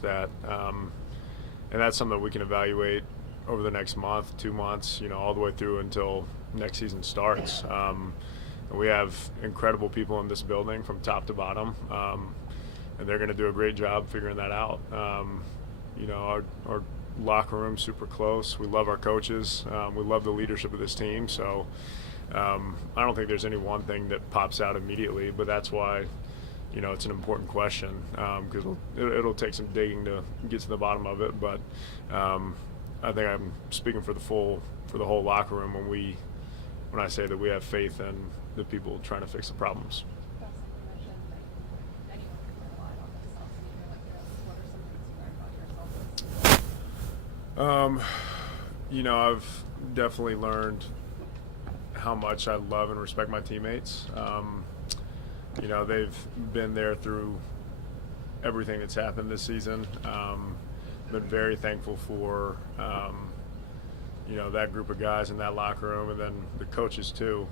that, and that's something that we can evaluate over the next month, 2 months, all the way through until next season starts. We have incredible people in this building from top to bottom, and they're going to do a great job figuring that out. Our locker room's super close. We love our coaches. We love the leadership of this team. So I don't think there's any one thing that pops out immediately, but that's why it's an important question, because it'll take some digging to get to the bottom of it. But I think I'm speaking for the whole locker room when I say that we have faith in the people trying to fix the problems. I've definitely learned how much I love and respect my teammates. They've been there through everything that's happened this season. Been very thankful for that group of guys in that locker room, and then the coaches too.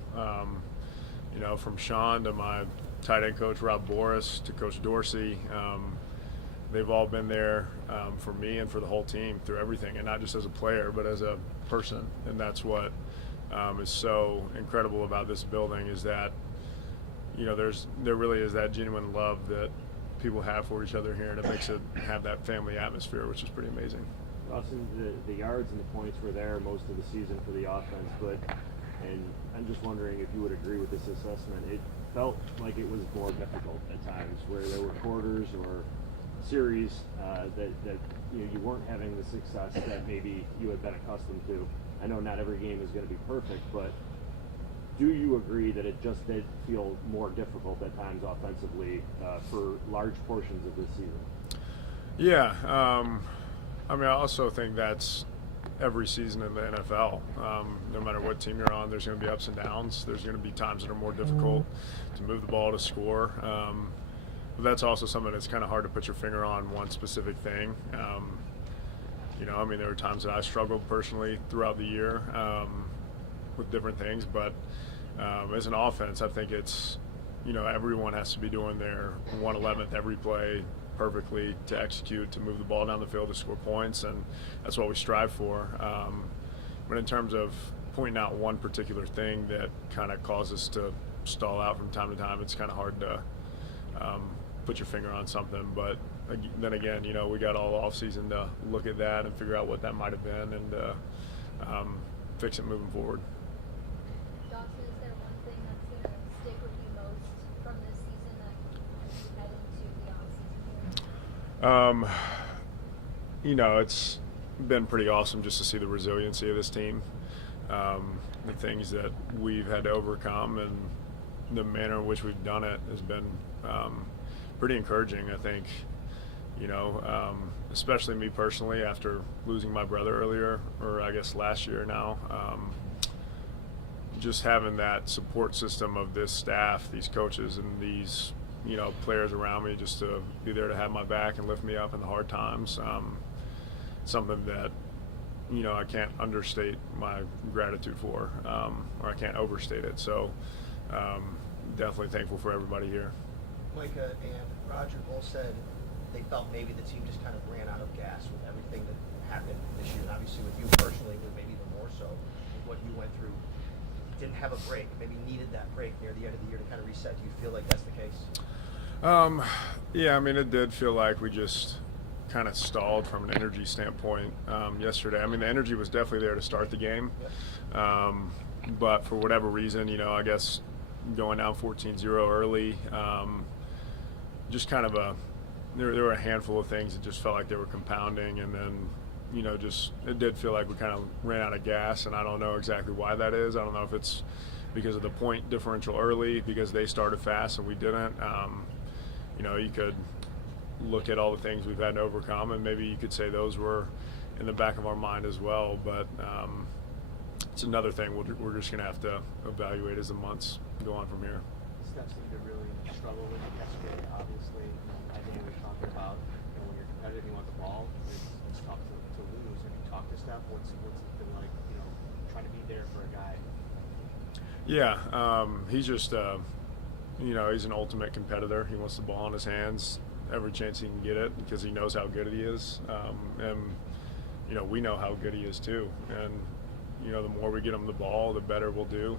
From Sean to my tight end coach Rob Boris to Coach Dorsey, they've all been there for me and for the whole team through everything, and not just as a player but as a person. And that's what is so incredible about this building, is that there really is that genuine love that people have for each other here, and it makes it have that family atmosphere, which is pretty amazing. Austin, the yards and the points were there most of the season for the offense, and I'm just wondering if you would agree with this assessment. It felt like it was more difficult at times, where there were quarters or series that you weren't having the success that maybe you had been accustomed to. I know not every game is going to be perfect, but do you agree that it just did feel more difficult at times offensively for large portions of this season? Yeah. I also think that's every season in the NFL. No matter what team you're on, there's going to be ups and downs. There's going to be times that are more difficult to move the ball, to score. But that's also something that's kind of hard to put your finger on one specific thing. There were times that I struggled personally throughout the year with different things, but as an offense, I think it's, everyone has to be doing their 1/11th every play perfectly to execute, to move the ball down the field, to score points, and that's what we strive for. But in terms of pointing out one particular thing that kind of causes us to stall out from time to time, it's kind of hard to put your finger on something. But then again, we got all off season to look at that and figure out what that might have been, and fix it moving forward. Dawson, is there one thing that's going to stick with you most from this season as you head into the offseason? It's been pretty awesome just to see the resiliency of this team, the things that we've had to overcome, and the manner in which we've done it has been pretty encouraging, I think. Especially me personally, after losing my brother earlier, or I guess last year now, just having that support system of this staff, these coaches, and these players around me, just to be there to have my back and lift me up in the hard times. Something that I can't understate my gratitude for, or I can't overstate it. So definitely thankful for everybody here. Micah and Roger both said they felt maybe the team just kind of ran out of gas with everything that happened this year, and obviously with you personally, but maybe even more so with what you went through. Didn't have a break, maybe needed that break near the end of the year to kind of reset. Do you feel like that's the case? Yeah, it did feel like we just kind of stalled from an energy standpoint yesterday. The energy was definitely there to start the game, but for whatever reason, I guess going down 14-0 early, just kind of there were a handful of things that just felt like they were compounding, and then it did feel like we kind of ran out of gas, and I don't know exactly why that is. I don't know if it's because of the point differential early, because they started fast and we didn't. You could look at all the things we've had to overcome, and maybe you could say those were in the back of our mind as well, but it's another thing we're just going to have to evaluate as the months go on from here. Steph seemed to really struggle with it yesterday, obviously. I think we were talking about when you're competitive, you want the ball, it's tough to lose. Have you talked to Steph? What's it been like, trying to be there for a guy? Yeah, he's just, he's an ultimate competitor. He wants the ball in his hands every chance he can get it because he knows how good he is, and we know how good he is too. And the more we get him the ball, the better we'll do.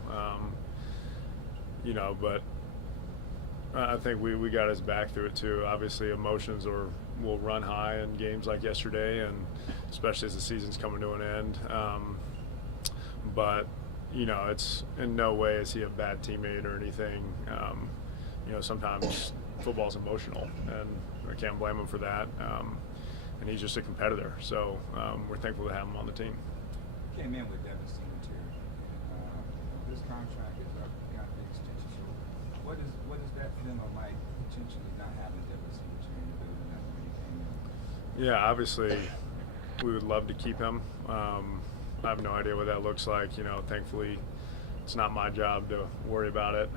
But I think we got his back through it too. Obviously, emotions will run high in games like yesterday, and especially as the season's coming to an end. But it's in no way is he a bad teammate or anything. Sometimes football's emotional, and I can't blame him for that. And he's just a competitor, so we're thankful to have him on the team. Came in with devastating material. This contract is up, got the extension. So what is that feeling like potentially not having devastating material in the building after when he came in? Yeah, obviously we would love to keep him. I have no idea what that looks like. Thankfully it's not my job to worry about it.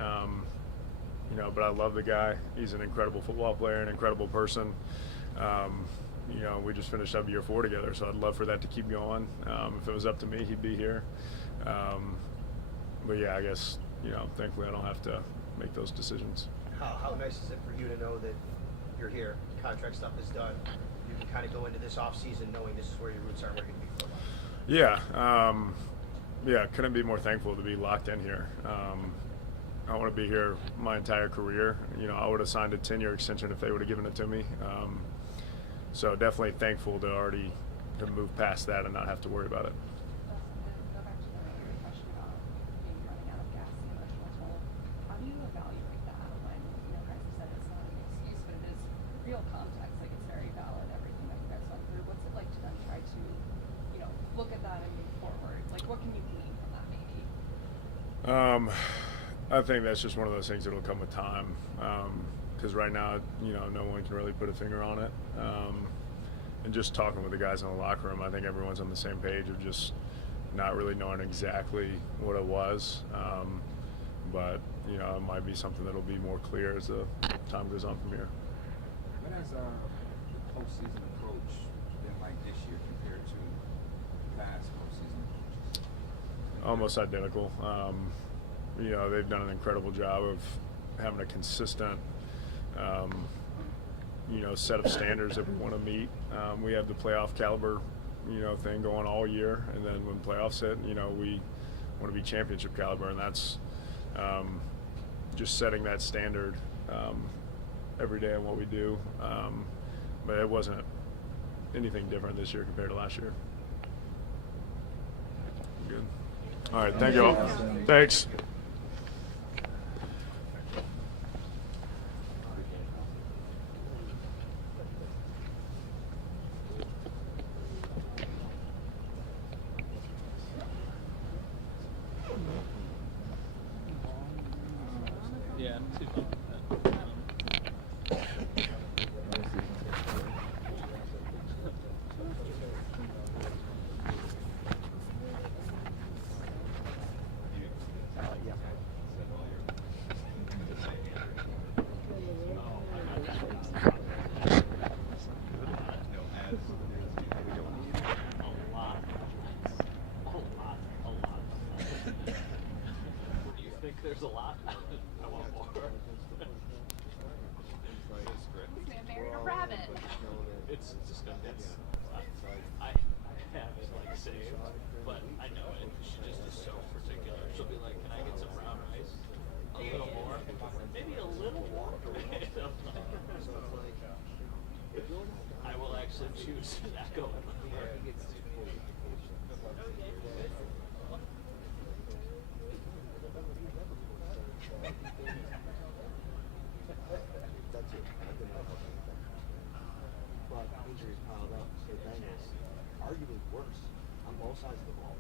But I love the guy. He's an incredible football player, an incredible person. We just finished up year 4 together, so I'd love for that to keep going. If it was up to me, he'd be here. But yeah, I guess, thankfully I don't have to make those decisions. How nice is it for you to know that you're here, contract stuff is done, you can kind of go into this off season knowing this is where your roots are, where you're going to be for a while? Yeah, couldn't be more thankful to be locked in here. I want to be here my entire career. I would have signed a 10-year extension if they would have given it to me. So definitely thankful to already to move past that and not have to worry about it. Go back to the earlier question about maybe running out of gas in the emotional toll. How do you evaluate that when, guys have said it's not an excuse, but it is real context, like it's very valid, everything that you guys went through. What's it like to then try to, look at that and move forward? Like, what can you glean from that maybe? I think that's just one of those things that'll come with time. Because right now, no one can really put a finger on it. And just talking with the guys in the locker room, I think everyone's on the same page of just not really knowing exactly what it was. But, it might be something that'll be more clear as the time goes on from here. What has the postseason approach been like this year compared to past postseason approaches? Almost identical. They've done an incredible job of having a consistent set of standards that we want to meet. We have the playoff caliber, thing going all year, and then when playoffs hit, we want to be championship caliber, and that's just setting that standard every day in what we do. But it wasn't anything different this year compared to last year. Good. All right, thank you all. Thanks. Yeah. There's a lot. I want more. Man married a rabbit. It's just I have it like saved, but I know it. She just is so particular. She'll be like, "Can I get some brown rice? A little more, maybe a little more." I will actually choose to not go in with her. But injuries piled up for the Bengals, arguably worse on both sides of the ball.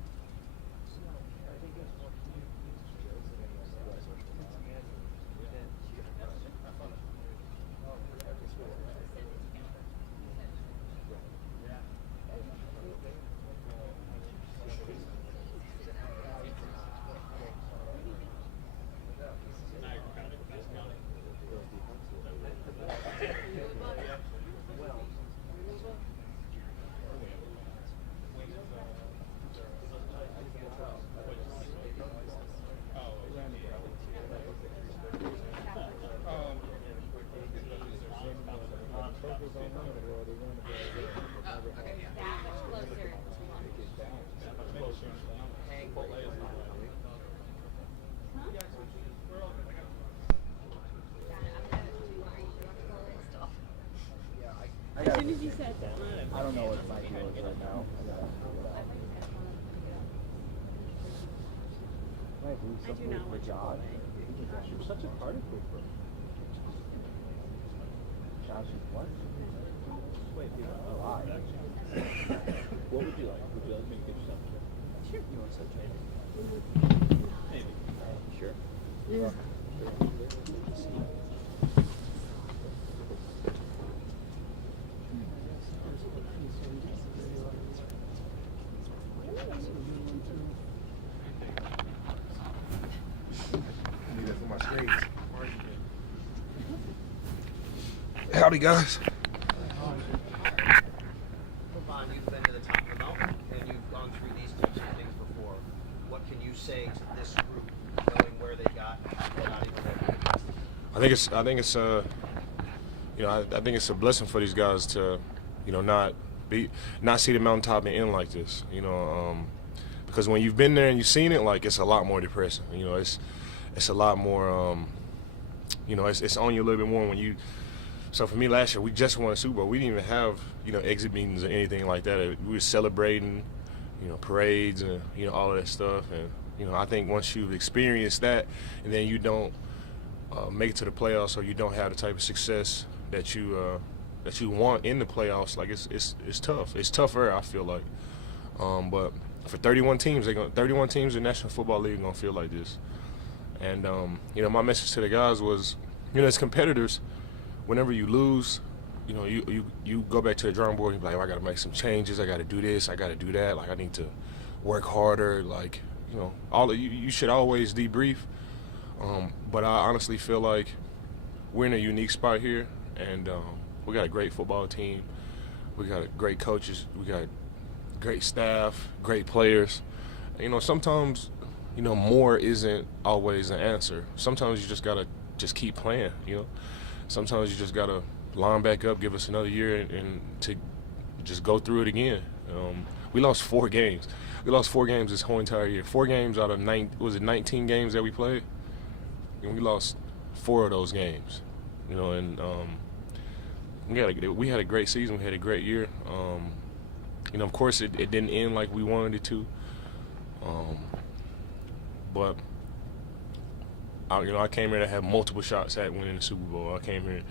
soon as you said that. I don't know what my deal is right now. I do not want you Josh. You're such a part of it. Josh is what? Wait, Why? What would you like? Would you like me to get you something? Sure. You want some maybe? Maybe. Sure. Yeah. Need that for my screens. Howdy, guys. Vaughn, you've been to the top of the mountain and you've gone through these types of things before. What can you say to this group, knowing where they got even there? I think it's you know, I think it's a blessing for these guys to, you know, not see the mountaintop and end like this. You know, because when you've been there and you've seen it, like, it's a lot more depressing. You know, it's a lot more. You know, it's on you a little bit more when you. So for me, last year we just won a Super Bowl. We didn't even have, you know, exit meetings or anything like that. We were celebrating, you know, parades and, you know, all of that stuff. And, you know, I think once you've experienced that, and then you don't make it to the playoffs, or you don't have the type of success that you want in the playoffs, like, it's tough. It's tougher, I feel like. But for 31 teams, 31 teams in the National Football League are gonna feel like this. And you know, my message to the guys was, you know, as competitors, whenever you lose, you know, you go back to the drawing board and be like, oh, I got to make some changes. I got to do this. I got to do that. Like, I need to work harder. Like, you know, you should always debrief. But I honestly feel like we're in a unique spot here, and we got a great football team. We got great coaches. We got great staff, great players. You know, sometimes, you know, more isn't always an answer. Sometimes you just got to just keep playing, you know. Sometimes you just got to line back up, give us another year, and to just go through it again. We lost 4 games. We lost 4 games this whole entire year. 4 games out of 19 games that we played? And we lost 4 of those games. You know, and we had a great season. We had a great year. You know, of course, it didn't end like we wanted it to. But I came here to have multiple shots at winning the Super Bowl. I came here,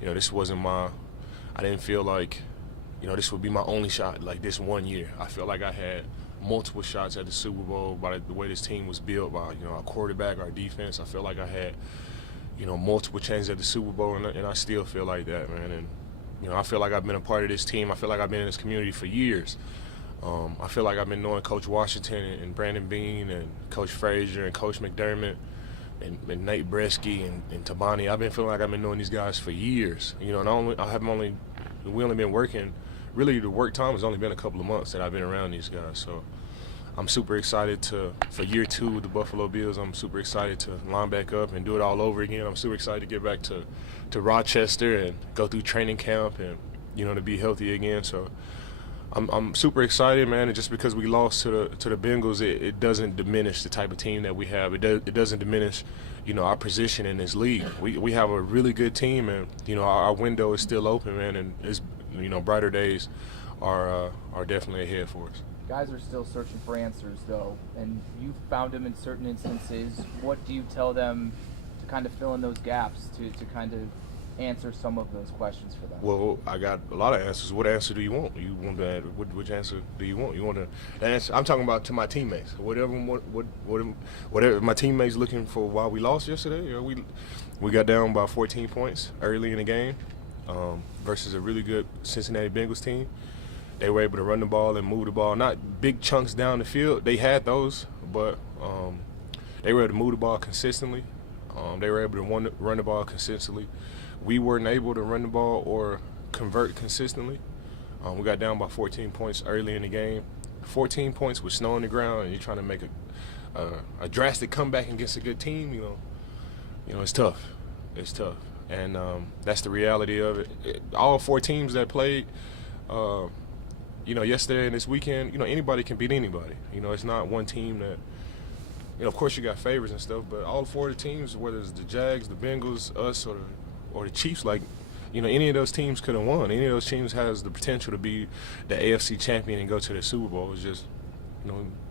you know, this wasn't I didn't feel like, you know, this would be my only shot, like, this one year. I felt like I had multiple shots at the Super Bowl by the way this team was built, by, you know, our quarterback, our defense. I felt like I had, you know, multiple chances at the Super Bowl, and I still feel like that, man. And, you know, I feel like I've been a part of this team. I feel like I've been in this community for years. I feel like I've been knowing Coach Washington and Brandon Beane and Coach Frazier and Coach McDermott and Nate Bresky and Tabani. I've been feeling like I've been knowing these guys for years. You know, and we only been working, really the work time has only been a couple of months that I've been around these guys. So I'm super excited for year 2 with the Buffalo Bills. I'm super excited to line back up and do it all over again. I'm super excited to get back to Rochester and go through training camp and, you know, to be healthy again. So I'm super excited, man. And just because we lost to the Bengals, it doesn't diminish the type of team that we have. It doesn't diminish, you know, our position in this league. We have a really good team, and, you know, our window is still open, man. And it's, you know, brighter days are definitely ahead for us. Guys are still searching for answers, though, and you've found them in certain instances. What do you tell them to kind of fill in those gaps, to kind of answer some of those questions for them? Well, I got a lot of answers. What answer do you want? You want that? Which answer do you want? You want the answer? I'm talking about to my teammates. Whatever my teammates looking for while we lost yesterday. You know, we got down by 14 points early in the game versus a really good Cincinnati Bengals team. They were able to run the ball and move the ball. Not big chunks down the field. They had those, but they were able to move the ball consistently. They were able to run the ball consistently. We weren't able to run the ball or convert consistently. We got down by 14 points early in the game. 14 points with snow on the ground, and you're trying to make a drastic comeback against a good team. You know, it's tough. It's tough, and that's the reality of it. All 4 teams that played, you know, yesterday and this weekend, you know, anybody can beat anybody. You know, it's not one team that. You know, of course, you got favorites and stuff, but all 4 of the teams, whether it's the Jags, the Bengals, us, or the Chiefs, like, any of those teams could have won. Any of those teams has the potential to be the AFC champion and go to the Super Bowl. It's just,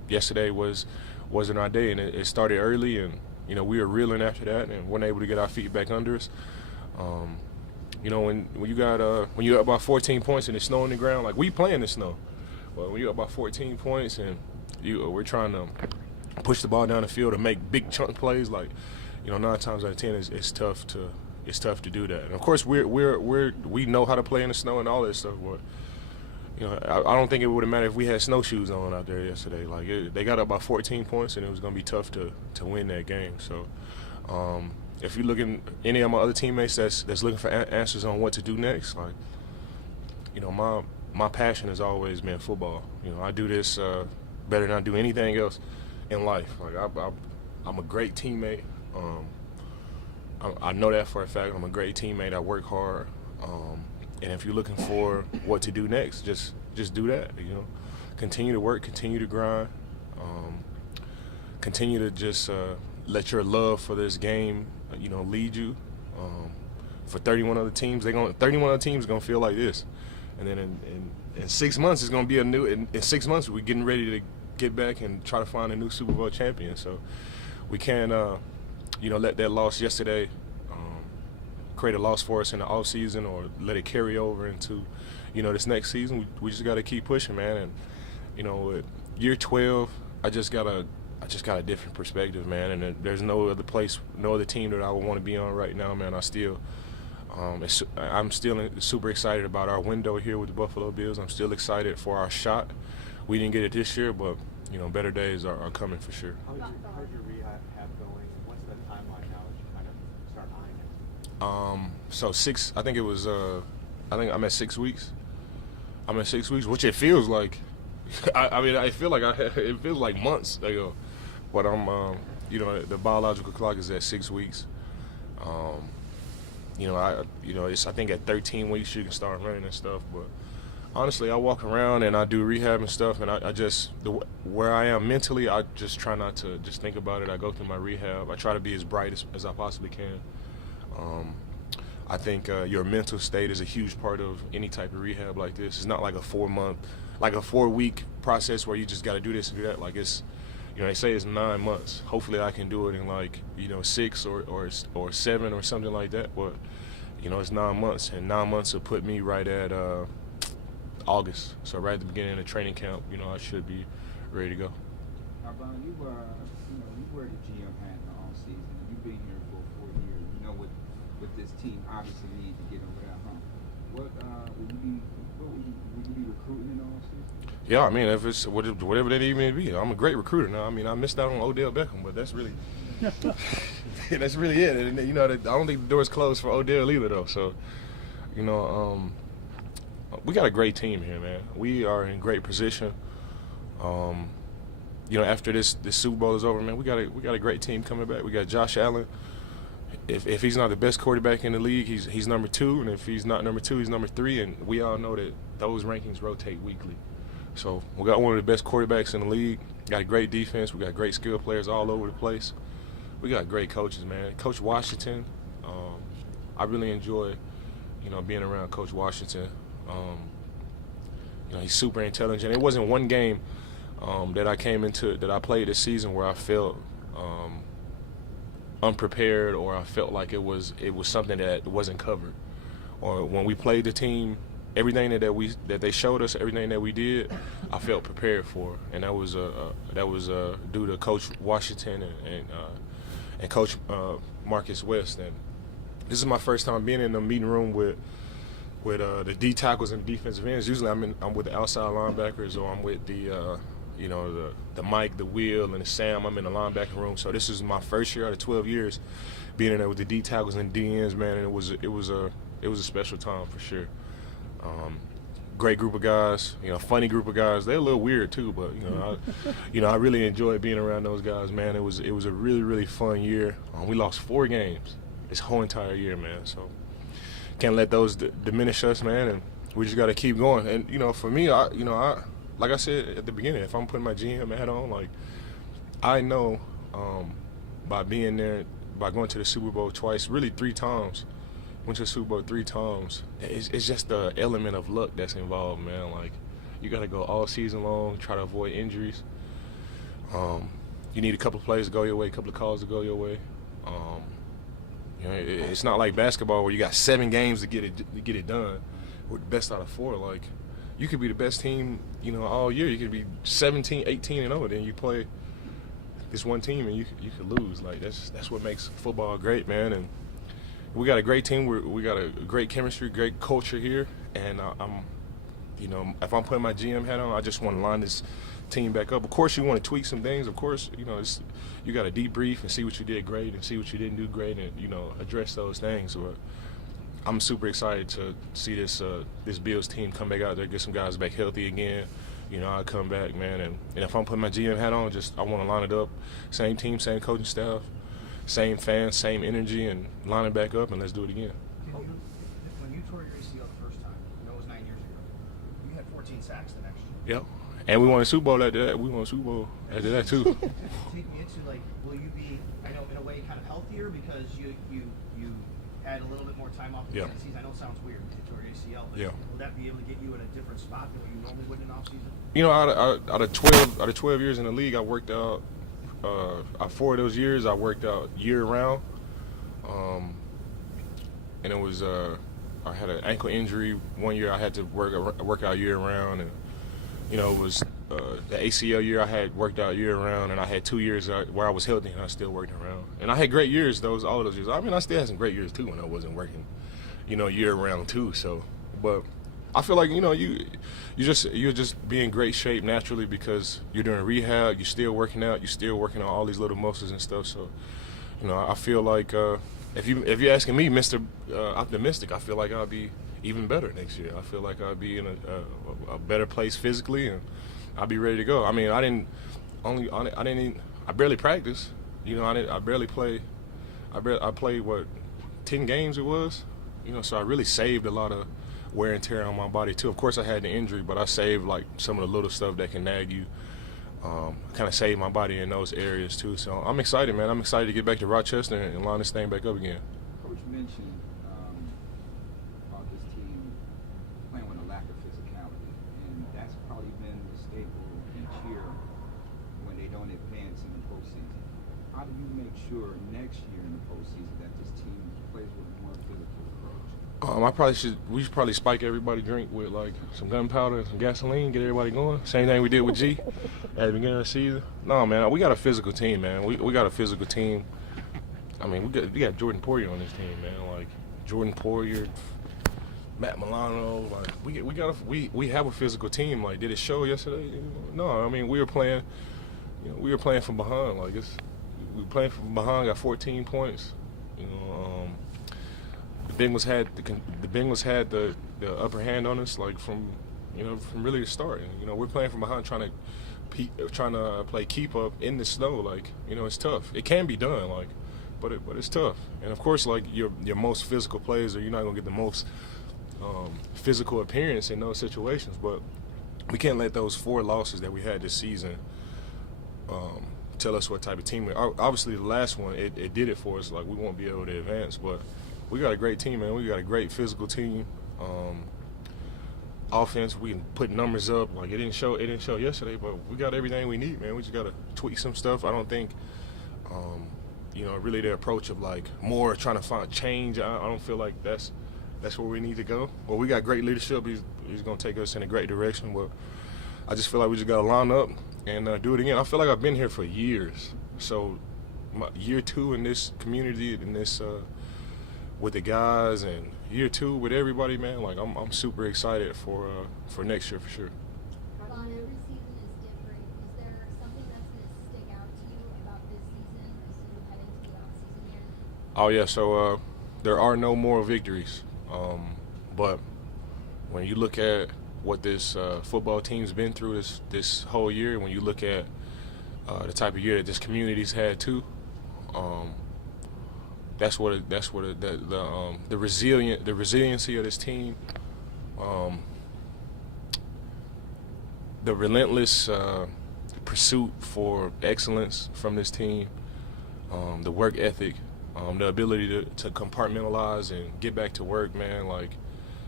yesterday wasn't our day, and it started early, and we were reeling after that, and weren't able to get our feet back under us. When you're up by 14 points and it's snow on the ground, like we play in the snow, but when you're up by 14 points and we're trying to push the ball down the field and make big chunk plays, like 9 times out of 10 it's tough to do that. And of course we know how to play in the snow and all that stuff, but I don't think it would have mattered if we had snowshoes on out there yesterday. Like they got up by 14 points and it was going to be tough to win that game. So if you're looking any of my other teammates that's looking for answers on what to do next, like my passion has always been football. I do this better than I do anything else in life. Like I'm a great teammate. I know that for a fact. I'm a great teammate. I work hard. And if you're looking for what to do next, just do that. Continue to work, continue to grind, continue to just let your love for this game, lead you. For 31 other teams, 31 other teams gonna feel like this, and then in 6 months it's gonna be in 6 months we're getting ready to get back and try to find a new Super Bowl champion. So we can't let that loss yesterday create a loss for us in the off season or let it carry over into this next season. We just got to keep pushing, man. And with year 12, I just got a different perspective, man. And there's no other team that I would want to be on right now, man. I'm still super excited about our window here with the Buffalo Bills. I'm still excited for our shot. We didn't get it this year, but better days are coming for sure. How's your rehab going? What's the timeline now as you kind of start eyeing it? So I think it was I think I'm at 6 weeks. I'm at 6 weeks, which it feels like. It feels like months ago, but I'm the biological clock is at 6 weeks. I think at 13 weeks you can start running and stuff, but honestly, I walk around and I do rehab and stuff, and I just where I am mentally, I just try not to just think about it. I go through my rehab. I try to be as bright as I possibly can. I think your mental state is a huge part of any type of rehab like this. It's not like a 4-week process where you just got to do this and do that. Like it's, they say it's 9 months. Hopefully I can do it in 6 or 7 or something like that. But it's 9 months, and 9 months will put me right at August. So right at the beginning of the training camp, I should be ready to go. Arbon, you wear the GM hat all season. You've been here for 4 years. What this team obviously need to get over that hump. Would you be recruiting in all season? Yeah, if it's whatever they need me to be, I'm a great recruiter now. I missed out on Odell Beckham, but that's really that's really it. And I don't think the door's closed for Odell either, though. So, we got a great team here, man. We are in great position. After this Super Bowl is over, man, we got a great team coming back. We got Josh Allen. If he's not the best quarterback in the league, he's number 2, and if he's not number 2, he's number 3, and we all know that those rankings rotate weekly. So we got one of the best quarterbacks in the league. Got a great defense. We got great skill players all over the place. We got great coaches, man. Coach Washington, I really enjoy, being around Coach Washington. He's super intelligent. It wasn't one game that I played this season where I felt unprepared, or I felt like it was something that wasn't covered. Or when we played the team, everything that they showed us, everything that we did, I felt prepared for, and that was due to Coach Washington and Coach Marcus West. And this is my first time being in the meeting room with the D tackles and defensive ends. Usually I'm with the outside linebackers, or I'm with the Mike, the Will, and the Sam. I'm in the linebacker room. So this is my first year out of 12 years being in there with the D tackles and D ends, man. And it was a special time for sure. Great group of guys, funny group of guys. They're a little weird too, but I really enjoyed being around those guys, man. It was a really, really fun year. We lost 4 games this whole entire year, man. So can't let those diminish us, man. And we just got to keep going. And for me, I like I said at the beginning, if I'm putting my GM hat on, like I know by being there, by going to the Super Bowl twice, really 3 times, went to the Super Bowl 3 times. It's just the element of luck that's involved, man. Like, you got to go all season long, try to avoid injuries. You need a couple of plays to go your way, a couple of calls to go your way. You know, it's not like basketball where you got 7 games to get it done. We're the best out of 4. Like, you could be the best team, you know, all year. You could be 17, 18 and 0. Then you play this one team and you could lose. Like, that's what makes football great, man. And we got a great team. We got a great chemistry, great culture here. And I'm, you know, if I'm putting my GM hat on, I just want to line this team back up. Of course, you want to tweak some things. Of course, you know, you got to debrief and see what you did great and see what you didn't do great, and you know, address those things. But I'm super excited to see this Bills team come back out there, get some guys back healthy again. You know, I come back, man, and if I'm putting my GM hat on, I want to line it up. Same team, same coaching staff, same fans, same energy, and line it back up, and let's do it again. When you tore your ACL the first time, you know it was 9 years ago, you had 14 sacks the next year. Yep. And we won a Super Bowl after that. We won a Super Bowl after that, too. Take me into, like, will you be, I know, in a way, kind of healthier because you had a little bit more time off the season? I know it sounds weird because you tore your ACL, but will that be able to get you in a different spot than what you normally would in an offseason? You know, out of 12 years in the league, I worked out. 4 of those years, I worked out year round. And it was I had an ankle injury. 1 year I had to work out year round, and you know, it was the ACL year I had worked out year round, and I had 2 years where I was healthy and I still worked around. And I had great years all of those years. I mean, I still had some great years too when I wasn't working, you know, year round too. So, but I feel like, you know, you're just be in great shape naturally because you're doing rehab, you're still working out, you're still working on all these little muscles and stuff. So, you know, I feel like if you're asking me, Mr. Optimistic, I feel like I'll be even better next year. I feel like I'll be in a better place physically, and I'll be ready to go. I mean, I barely practice. You know, I barely play. I played 10 games it was. You know, so I really saved a lot of wear and tear on my body too. Of course, I had the injury, but I saved like some of the little stuff that can nag you. Kind of saved my body in those areas too. So I'm excited, man. I'm excited to get back to Rochester and line this thing back up again. Coach mentioned about this team playing with a lack of physicality, and that's probably been the staple each year when they don't advance in the postseason. How do you make sure next year in the postseason that this team plays with a more physical approach? We should probably spike everybody drink with like some gunpowder and some gasoline, get everybody going. Same thing we did with G at the beginning of the season. No, man, we got a physical team, man. We got a physical team. I mean, we got Jordan Poyer on this team, man. Like Jordan Poyer, Matt Milano. Like we have a physical team. Like, did it show yesterday? No, I mean we were playing. You know, we were playing from behind. Like we were playing from behind. Got 14 points. You know. The Bengals had the upper hand on us, like from really the start. And, you know, we're playing from behind, trying to play keep up in the snow. Like, you know, it's tough. It can be done, like, but it's tough. And of course, like your most physical players, you're not gonna get the most physical appearance in those situations. But we can't let those 4 losses that we had this season tell us what type of team we are. Obviously, the last one it did it for us. Like, we won't be able to advance, but we got a great team, man. We got a great physical team. Offense, we can put numbers up. Like, it didn't show yesterday, but we got everything we need, man. We just got to tweak some stuff. I don't think, you know, really the approach of like more trying to find change. I don't feel like that's where we need to go. Well, we got great leadership. He's going to take us in a great direction. But I just feel like we just got to line up and do it again. I feel like I've been here for years. So year 2 in this community, in this with the guys, and year 2 with everybody, man. Like, I'm super excited for next year for sure. Ron, every season is different. Is there something that's going to stick out to you about this season as you head into the offseason here? Oh yeah, so there are no more victories. But when you look at what this football team's been through this whole year, when you look at the type of year that this community's had too, that's what the resiliency of this team, the relentless pursuit for excellence from this team, the work ethic, The ability to compartmentalize and get back to work, man, like,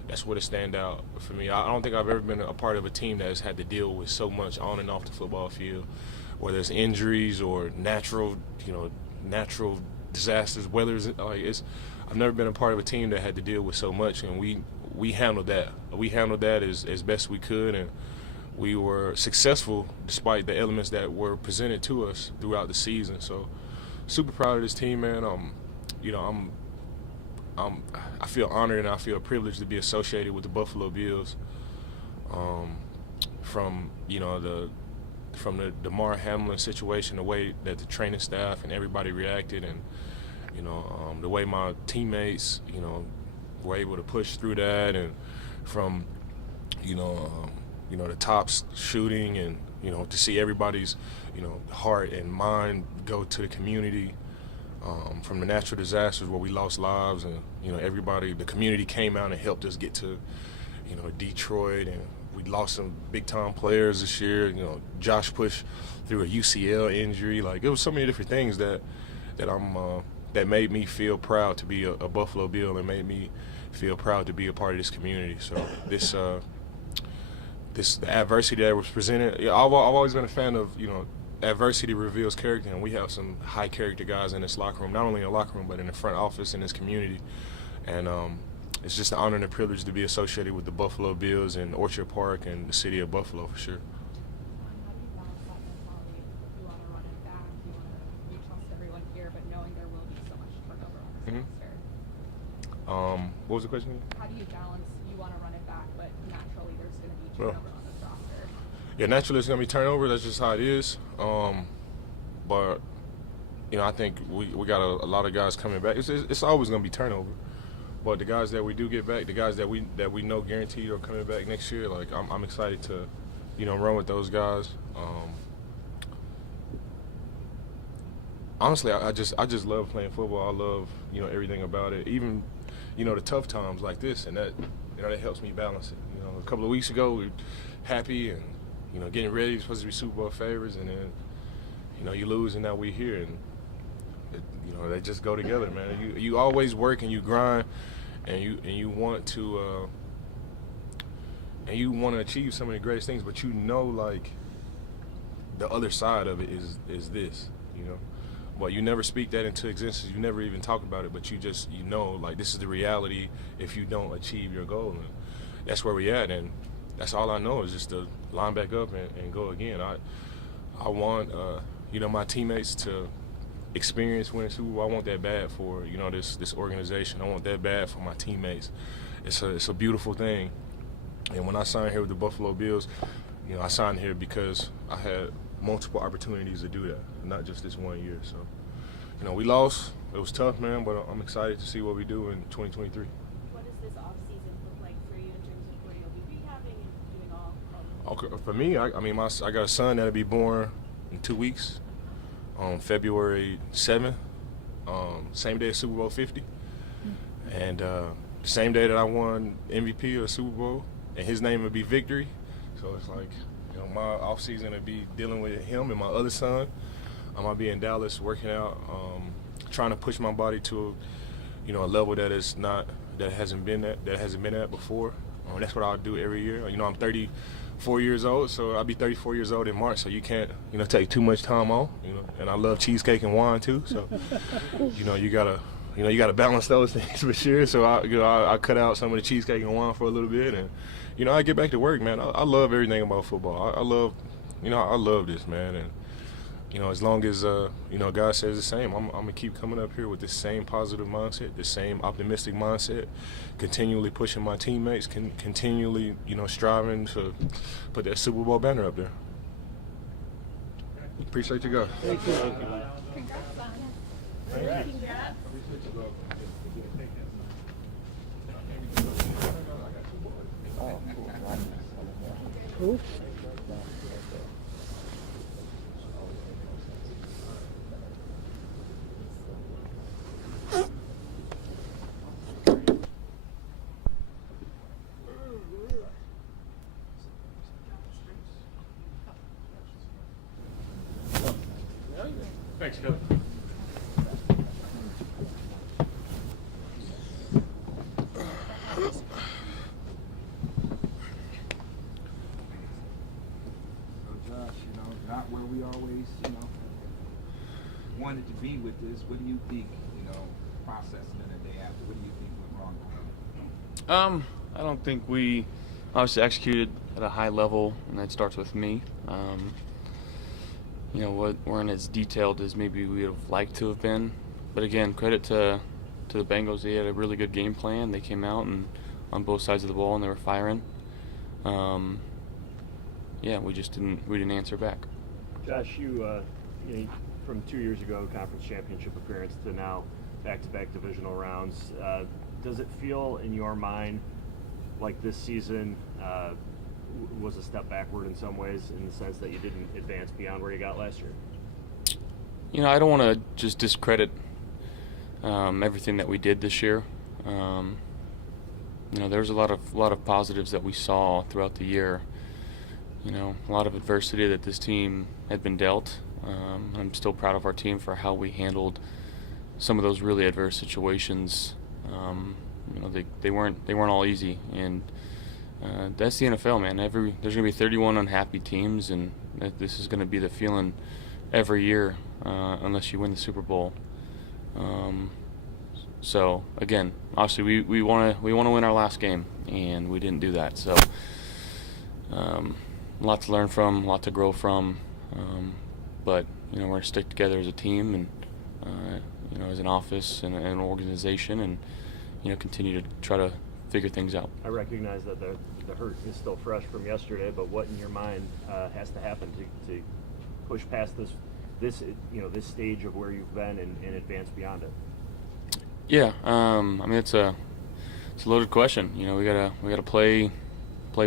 that's what it stand out for me. I don't think I've ever been a part of a team that has had to deal with so much on and off the football field, whether it's injuries or natural disasters, I've never been a part of a team that had to deal with so much, and we handled that. We handled that as best we could, and we were successful despite the elements that were presented to us throughout the season. So, super proud of this team, man. I feel honored and I feel privileged to be associated with the Buffalo Bills. From the Damar Hamlin situation, the way that the training staff and everybody reacted, and the way my teammates were able to push through that, and from the tops shooting, and to see everybody's heart and mind go to the community. From the natural disasters where we lost lives, and the community came out and helped us get to Detroit, and we lost some big time players this year. Josh pushed through a UCL injury. Like, it was so many different things that made me feel proud to be a Buffalo Bill, and made me feel proud to be a part of this community. So the adversity that was presented, I've always been a fan of adversity reveals character, and we have some high character guys in this locker room, not only in the locker room but in the front office in this community. And it's just an honor and a privilege to be associated with the Buffalo Bills in Orchard Park and the city of Buffalo, for sure. How do you balance that mentality? You want to run it back, you trust everyone here, but knowing there will be so much turnover on this roster. What was the question? How do you balance, you want to run it back, but naturally there's going to be turnover on this roster? Yeah, naturally it's going to be turnover. That's just how it is. But I think we got a lot of guys coming back. It's always going to be turnover. But the guys that we do get back, the guys that we know guaranteed are coming back next year, like, I'm excited to run with those guys. Honestly, I just love playing football. I love everything about it. Even the tough times like this, and that that helps me balance it. A couple of weeks ago we were happy and getting ready, supposed to be Super Bowl favorites, and then you lose, and now we're here, and they just go together, man. You always work and you grind, and you want to achieve some of the greatest things, but like the other side of it is this, But you never speak that into existence. You never even talk about it, but you just like, this is the reality if you don't achieve your goal, and that's where we at, and that's all I know is just to line back up and go again. I want my teammates to experience winning Super Bowl. I want that bad for this organization. I want that bad for my teammates. It's a beautiful thing. And when I signed here with the Buffalo Bills, I signed here because I had multiple opportunities to do that, not just this 1 year. So, we lost. It was tough, man, but I'm excited to see what we do in 2023. What does this off season look like for you in terms of where you'll be rehabbing and doing all? Okay, for me, I got a son that'll be born in 2 weeks, on February 7th, same day as Super Bowl 50, and the same day that I won MVP of the Super Bowl, and his name would be Victory. So it's like, my off season will be dealing with him and my other son. I'm gonna be in Dallas working out, trying to push my body to a level that hasn't been at before. That's what I'll do every year. I'm 34 years old, so I'll be 34 years old in March. So you can't take too much time off. And I love cheesecake and wine too. So you gotta balance those things for sure. So I cut out some of the cheesecake and wine for a little bit, and I get back to work, man. I love everything about football. I love this, man. And as long as God says the same, I'm gonna keep coming up here with this same positive mindset, this same optimistic mindset, continually pushing my teammates, continually striving to put that Super Bowl banner up there. Appreciate you guys. Congrats on it. Congrats. Cool. Thanks, Phil. not where we always, wanted to be with this. What do you think, processing it the day after, what do you think went wrong? I don't think we obviously executed at a high level, and that starts with me. What weren't as detailed as maybe we would have liked to have been. But again, credit to the Bengals. They had a really good game plan. They came out and on both sides of the ball, and they were firing. We just didn't answer back. Josh, you from 2 years ago, conference championship appearance to now back-to-back divisional rounds. Does it feel in your mind like this season was a step backward in some ways, in the sense that you didn't advance beyond where you got last year? I don't want to just discredit everything that we did this year. There's a lot of positives that we saw throughout the year. A lot of adversity that this team had been dealt. I'm still proud of our team for how we handled some of those really adverse situations. They weren't all easy, and that's the NFL, man. There's going to be 31 unhappy teams, and this is going to be the feeling every year unless you win the Super Bowl. So again, obviously we want to win our last game, and we didn't do that. So a lot to learn from, a lot to grow from, but we're going to stick together as a team and as an office and an organization, and continue to try to figure things out. I recognize that the hurt is still fresh from yesterday, but what in your mind has to happen to push past this stage of where you've been and advance beyond it? Yeah, it's a loaded question. We gotta play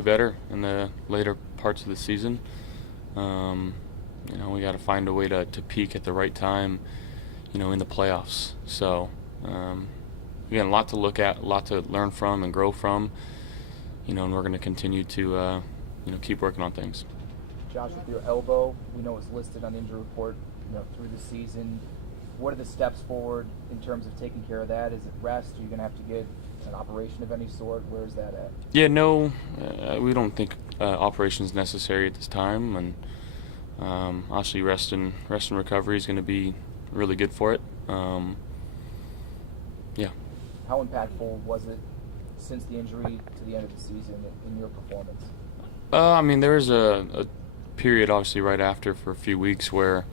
better in the later parts of the season. We got to find a way to peak at the right time, in the playoffs. So, again, a lot to look at, a lot to learn from and grow from, and we're going to continue to, keep working on things. Josh, with your elbow, we know it's listed on the injury report, through the season. What are the steps forward in terms of taking care of that? Is it rest? Are you going to have to get an operation of any sort? Where is that at? Yeah, no, we don't think operation is necessary at this time, and obviously rest and recovery is going to be really good for it. Yeah. How impactful was it since the injury to the end of the season in your performance? There was a period obviously right after for a few weeks where,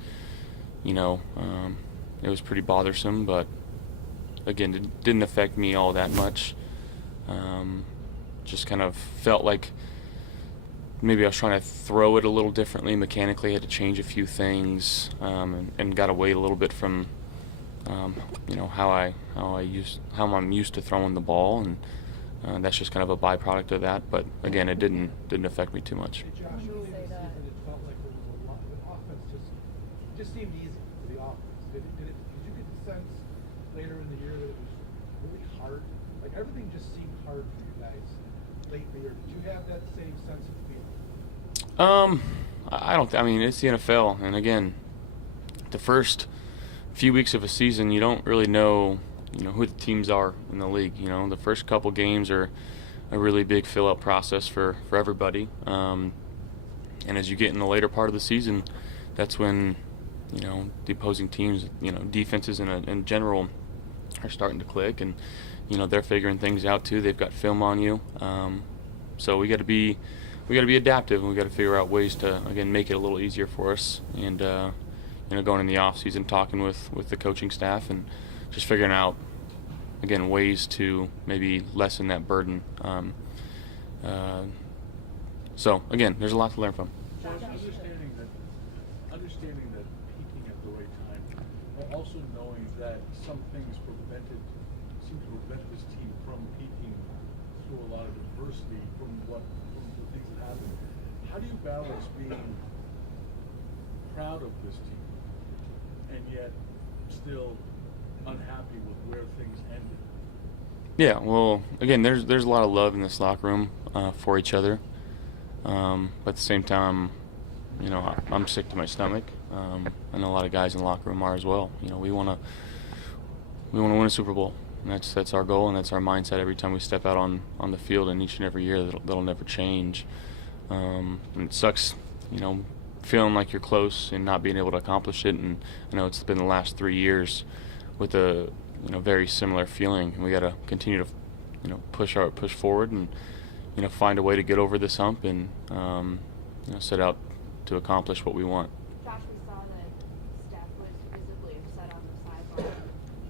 it was pretty bothersome, but again, it didn't affect me all that much. Just kind of felt like maybe I was trying to throw it a little differently mechanically, had to change a few things, and got away a little bit from, how I'm used to throwing the ball, and that's just kind of a byproduct of that. But again, it didn't affect me too much. Josh, early in the season, it felt like there was a lot. The offense just seemed easy for the offense. Did you get the sense later in the year that it was really hard? Like everything just seemed hard for you guys late in the year. Did you have that same sense of feeling? I don't. It's the NFL, and again, the first few weeks of a season, you don't really know, who the teams are in the league. The first couple games are a really big fill-up process for everybody. And as you get in the later part of the season, that's when, the opposing teams, defenses in general are starting to click, and, they're figuring things out too. They've got film on you. So we got to be adaptive, and we got to figure out ways to, again, make it a little easier for us. And, going in the off season, talking with the coaching staff and just figuring out, again, ways to maybe lessen that burden. So again, there's a lot to learn from. Understanding that peaking at the right time, but also knowing that some things seem to prevent this team from peaking through a lot of adversity from the things that happened. How do you balance being proud of this team and yet still unhappy with where things ended? Yeah, well, again, there's a lot of love in this locker room for each other. But at the same time, I'm sick to my stomach. I know a lot of guys in the locker room are as well. We want to win a Super Bowl. And that's our goal, and that's our mindset every time we step out on the field, and each and every year that'll never change. And it sucks, feeling like you're close and not being able to accomplish it. And I know it's been the last 3 years with a very similar feeling. And we got to continue to push forward and find a way to get over this hump and set out to accomplish what we want. Josh, we saw that Steph was visibly upset on the sideline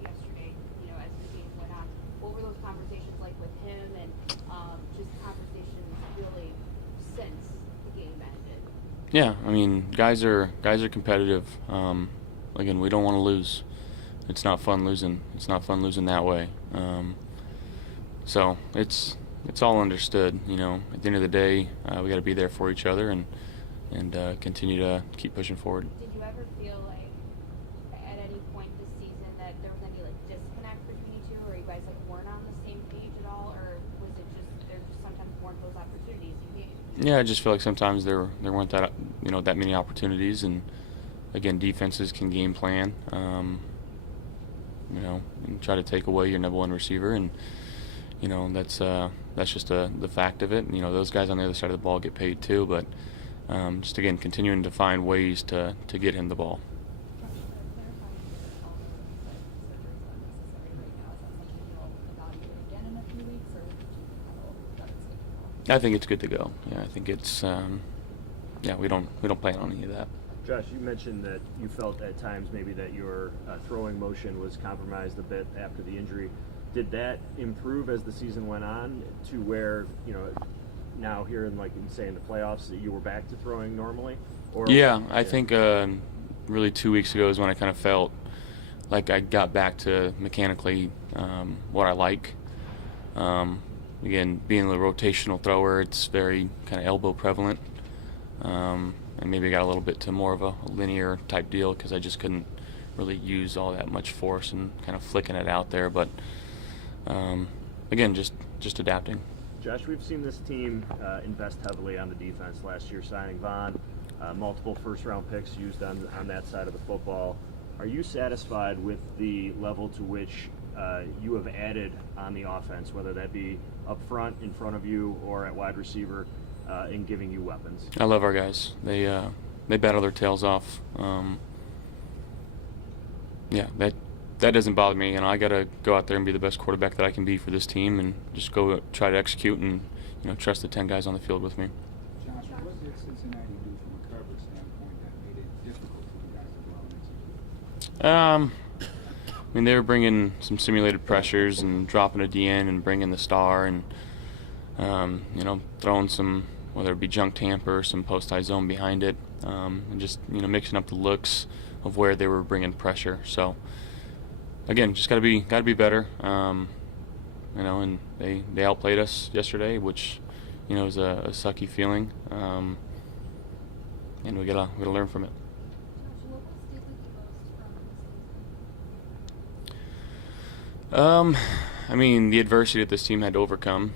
yesterday, as the game went on. What were those conversations like with him and just conversations really since the game ended? Yeah, I mean, guys are competitive. Again, we don't want to lose. It's not fun losing. It's not fun losing that way. So it's all understood. At the end of the day, we got to be there for each other and continue to keep pushing forward. Did you ever feel like at any point this season that there was any disconnect between you two, or you guys weren't on the same page at all, or was it just there just sometimes weren't those opportunities you gave? Yeah, I just feel like sometimes there weren't that many opportunities, and again, defenses can game plan, and try to take away your number one receiver, and that's just the fact of it. Those guys on the other side of the ball get paid too, but just again continuing to find ways to get him the ball. I think it's good to go. Yeah, I think it's we don't plan on any of that. Josh, you mentioned that you felt at times maybe that your throwing motion was compromised a bit after the injury. Did that improve as the season went on to where, now here in in the playoffs that you were back to throwing normally? Or I think really 2 weeks ago is when I kind of felt like I got back to mechanically what I like. Again, being a rotational thrower, it's very kind of elbow prevalent. And maybe I got a little bit to more of a linear type deal because I just couldn't really use all that much force and kind of flicking it out there. But again, just adapting. Josh, we've seen this team invest heavily on the defense last year, signing Vaughn, multiple first-round picks used on that side of the football. Are you satisfied with the level to which you have added on the offense, whether that be up front, in front of you, or at wide receiver, in giving you weapons? I love our guys. They battle their tails off. That doesn't bother me. I got to go out there and be the best quarterback that I can be for this team, and just go try to execute and trust the 10 guys on the field with me. Josh, what did Cincinnati do from a coverage standpoint that made it difficult for you guys to go out into? They were bringing some simulated pressures and dropping a DN and bringing the star and throwing some, whether it be junk tamper or some post high zone behind it, and just mixing up the looks of where they were bringing pressure. So again, just gotta be better. And they outplayed us yesterday, which is a sucky feeling. And we gotta learn from it. What will stick with you most from this season? The adversity that this team had to overcome.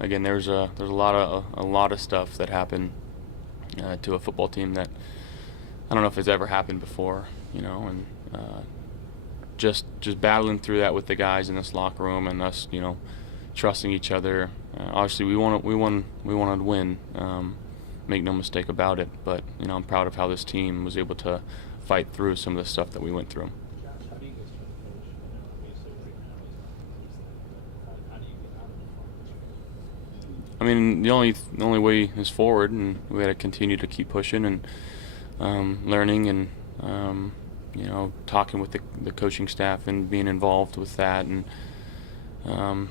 Again, there's a lot of stuff that happened to a football team that I don't know if it's ever happened before, and just battling through that with the guys in this locker room and us, trusting each other. Obviously, we wanted to win. Make no mistake about it. But I'm proud of how this team was able to fight through some of the stuff that we went through. Josh, how do you guys try to coach? Obviously right now is how do you get out of the farm? The only way is forward, and we got to continue to keep pushing and learning and talking with the coaching staff and being involved with that and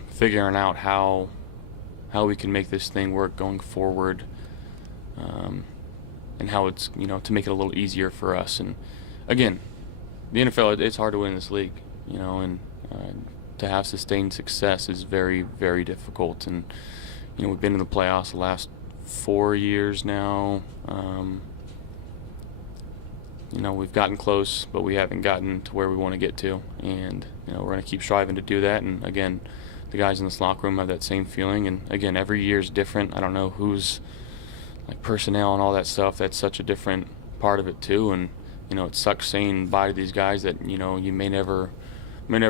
figuring out how we can make this thing work going forward, and how it's to make it a little easier for us. And again, the NFL, it's hard to win this league, and to have sustained success is very, very difficult. And we've been in the playoffs the last 4 years now. We've gotten close, but we haven't gotten to where we want to get to. And we're going to keep striving to do that. And again, the guys in this locker room have that same feeling. And again, every year is different. I don't know who's personnel and all that stuff. That's such a different part of it too. And it sucks saying bye to these guys that you may never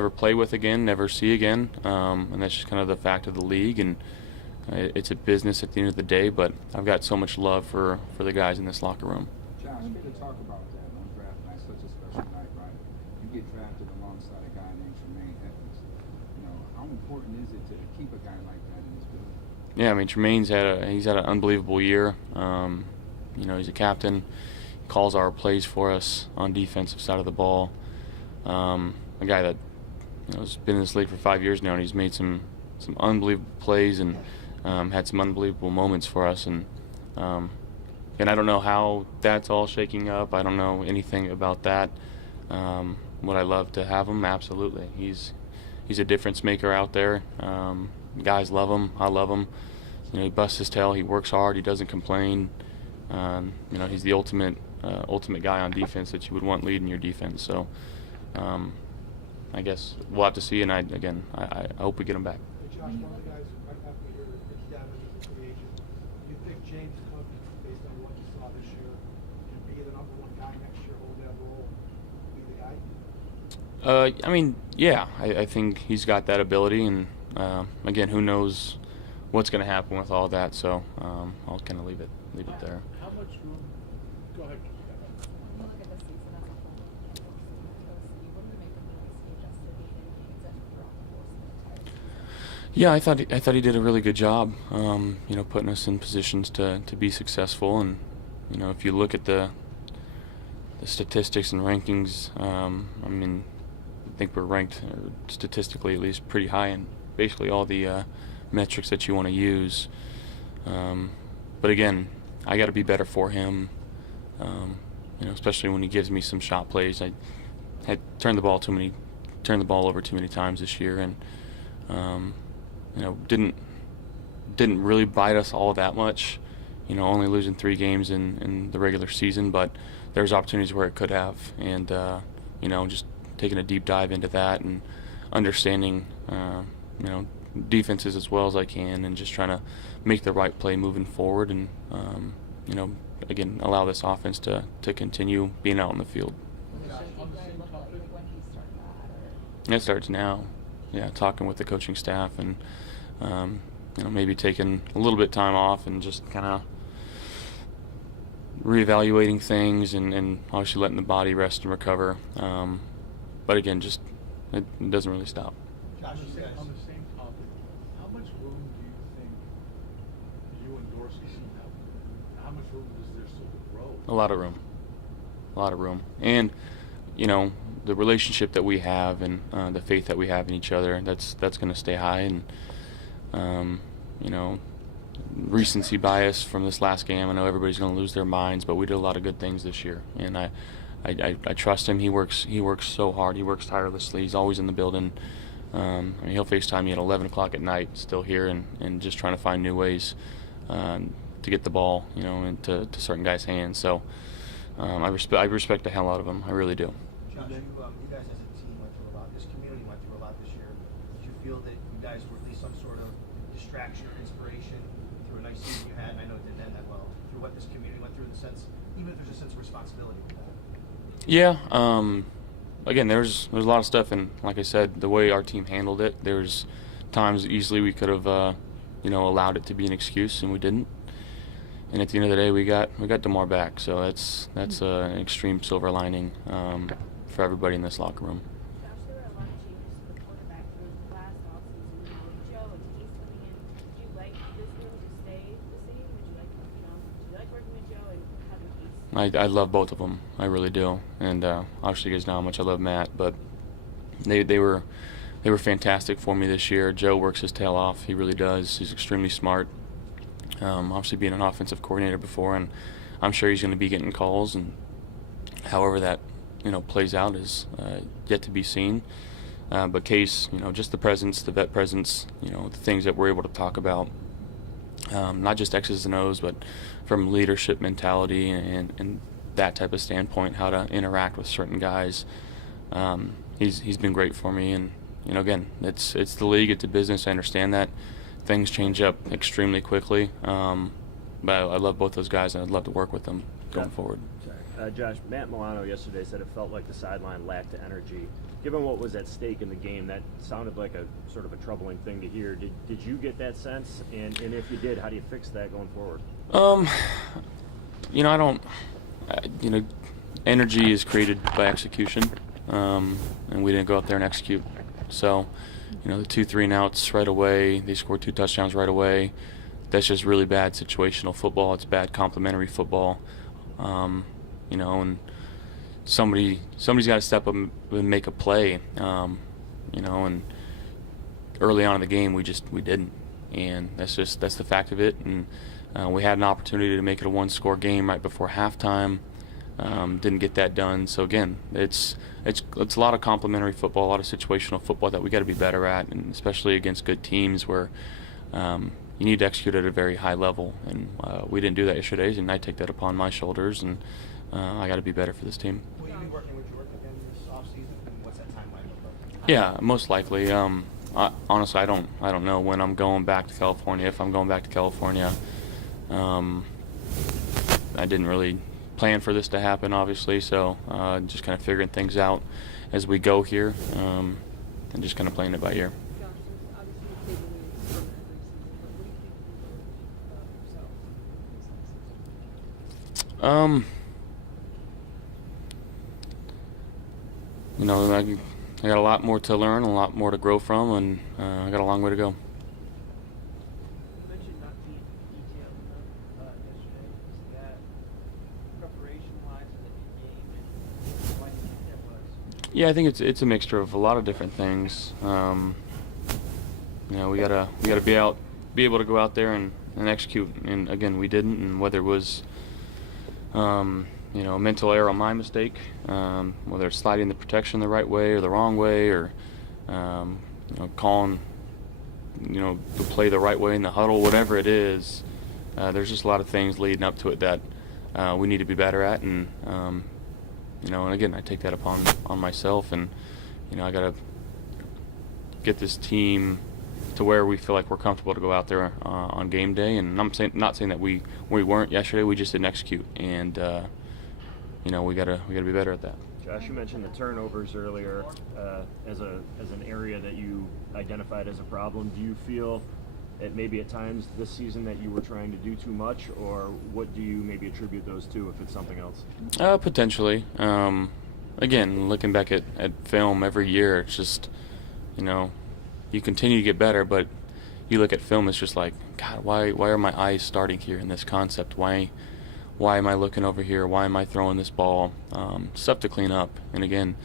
play with again, never see again. And that's just kind of the fact of the league. And it's a business at the end of the day, but I've got so much love for the guys in this locker room. Josh, we could talk about that on draft night, such a special night, right? You get drafted alongside a guy named Tremaine Edmonds. You know, how important is it to keep a guy like that in this building? Yeah, I mean, Tremaine's had an unbelievable year. You know, he's a captain. He calls our plays for us on defensive side of the ball. A guy that, you know, has been in this league for 5 years now, and he's made some unbelievable plays and had some unbelievable moments for us. And I don't know how that's all shaking up. I don't know anything about that. Would I love to have him? Absolutely. He's a difference maker out there. Guys love him. I love him. You know, he busts his tail. He works hard. He doesn't complain. You know, he's the ultimate guy on defense that you would want leading your defense. So I guess we'll have to see. And I hope we get him back. Hey Josh, one of the guys right after your Davin is a free agent. Do you think James Cook, based on what you saw this year, can be the number one guy next year, hold that role, be the guy? I mean, yeah, I think he's got that ability, and again, who knows what's going to happen with all that. So I'll kind of leave it there. How much room? Go ahead. When you look at the season as a whole, what do you make of the ways he adjusted and things throughout the course of the entire season? Yeah, I thought he did a really good job. You know, putting us in positions to be successful, and you know, if you look at the statistics and rankings, I mean, I think we're ranked statistically at least pretty high in basically all the metrics that you want to use. But again, I got to be better for him. You know, especially when he gives me some shot plays. I had turned the ball over too many times this year, and you know, didn't really bite us all that much. You know, only losing 3 games in the regular season, but there's opportunities where it could have, and you know, just taking a deep dive into that and understanding, you know, defenses as well as I can, and just trying to make the right play moving forward, and you know, again, allow this offense to continue being out in the field. It starts now. Yeah, talking with the coaching staff, and you know, maybe taking a little bit of time off and just kind of reevaluating things, and obviously letting the body rest and recover. But again, just it doesn't really stop. Josh, on the same topic, how much room do you think you and Dorsey have? How much room is there still to grow? A lot of room, and you know, the relationship that we have and the faith that we have in each other, that's going to stay high. And you know, recency bias from this last game, I know everybody's going to lose their minds, but we did a lot of good things this year, and I trust him. He works so hard. He works tirelessly. He's always in the building. I mean, he'll FaceTime me at 11 o'clock at night, still here, and just trying to find new ways to get the ball, you know, into certain guys' hands. So I respect the hell out of him. I really do. Josh, you guys as a team went through a lot. This community went through a lot this year. Did you feel that you guys were at least some sort of distraction or inspiration through a nice season you had? And I know it didn't end that well. Through what this community went through, in the sense, even if there's a sense of responsibility with that. Yeah. Again, there's a lot of stuff, and like I said, the way our team handled it, there's times easily we could have, you know, allowed it to be an excuse, and we didn't. And at the end of the day, we got DeMar back, so that's an extreme silver lining for everybody in this locker room. Josh, there were a lot of changes to the quarterback room last offseason. With Joe and Case coming in, would you like this room to stay the same? Would you like, you know, do you like working with Joe and having Case? I love both of them. I really do. And obviously, you guys know how much I love Matt, but they were fantastic for me this year. Joe works his tail off. He really does. He's extremely smart. Obviously, being an offensive coordinator before, and I'm sure he's going to be getting calls. And however that, you know, plays out is yet to be seen. But Case, you know, just the presence, the vet presence, you know, the things that we're able to talk about, not just X's and O's, but from leadership mentality and that type of standpoint, how to interact with certain guys. He's been great for me, and you know, again, it's the league, it's a business. I understand that things change up extremely quickly, but I love both those guys, and I'd love to work with them going forward. Sorry. Josh, Matt Milano yesterday said it felt like the sideline lacked energy. Given what was at stake in the game, that sounded like a sort of a troubling thing to hear. Did you get that sense? And if you did, how do you fix that going forward? I don't. Energy is created by execution, and we didn't go out there and execute. So, the 2 3-and-outs right away. They scored 2 touchdowns right away. That's just really bad situational football. It's bad complementary football. And somebody's got to step up and make a play. And early on in the game we didn't, and that's the fact of it. And we had an opportunity to make it a 1-score game right before halftime. Didn't get that done. So again, it's a lot of complementary football, a lot of situational football that we got to be better at, and especially against good teams where you need to execute at a very high level. And we didn't do that yesterday, and I take that upon my shoulders, and I got to be better for this team. Will you be working with Jordan again this offseason, and what's that timeline look like? Yeah, most likely. Honestly, I don't know when I'm going back to California. If I'm going back to California, I didn't really plan for this to happen, obviously. So just kind of figuring things out as we go here, and just kind of playing it by ear. I got a lot more to learn, a lot more to grow from, and I got a long way to go. You mentioned not being detailed enough yesterday. Is that preparation-wise in the game, and why do you think that was? Yeah, I think it's a mixture of a lot of different things. We gotta be able to go out there and execute. And again, we didn't. And whether it was a mental error on my mistake, whether it's sliding the protection the right way or the wrong way, or calling the play the right way in the huddle, whatever it is, there's just a lot of things leading up to it that we need to be better at. And and again, I take that on myself, and I got to get this team to where we feel like we're comfortable to go out there on game day. And I'm not saying that we weren't yesterday. We just didn't execute, and we gotta be better at that. Josh, you mentioned the turnovers earlier as an area that you identified as a problem. Do you feel that maybe at times this season that you were trying to do too much, or what do you maybe attribute those to, if it's something else? Potentially. Again, looking back at film every year, it's just, you continue to get better, but you look at film, it's just like, God, why are my eyes starting here in this concept? Why am I looking over here? Why am I throwing this ball? Stuff to clean up. And again,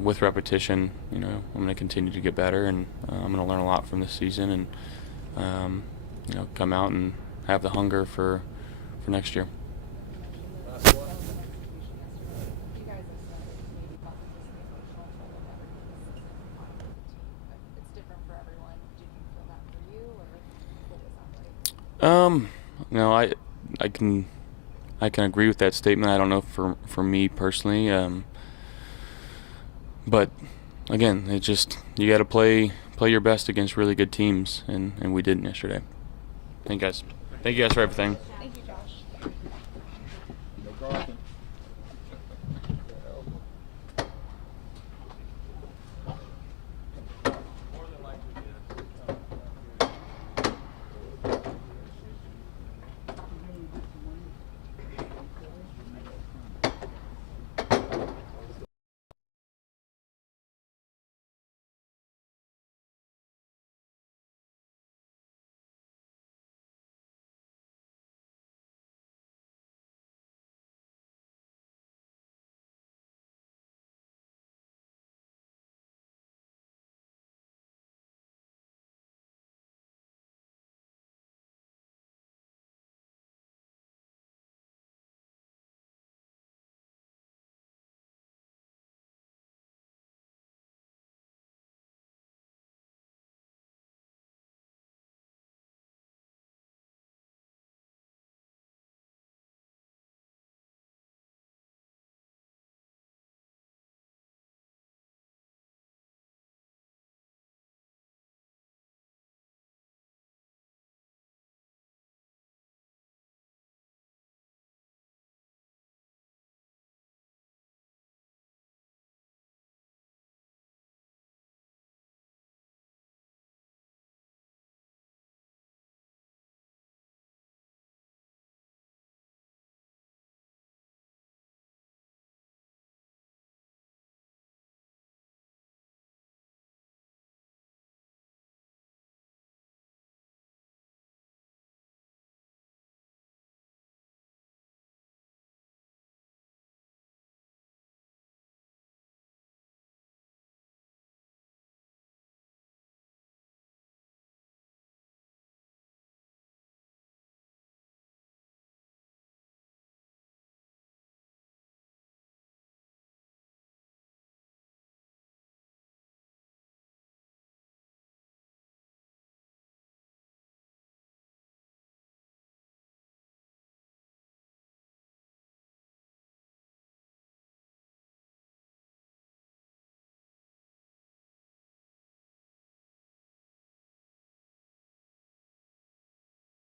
with repetition, I'm going to continue to get better, and I'm going to learn a lot from this season, and come out and have the hunger for next year. I can agree with that statement. I don't know for me personally, but again, it just, you got to play your best against really good teams, and we didn't yesterday. Thank you guys for everything. Thank you, Josh.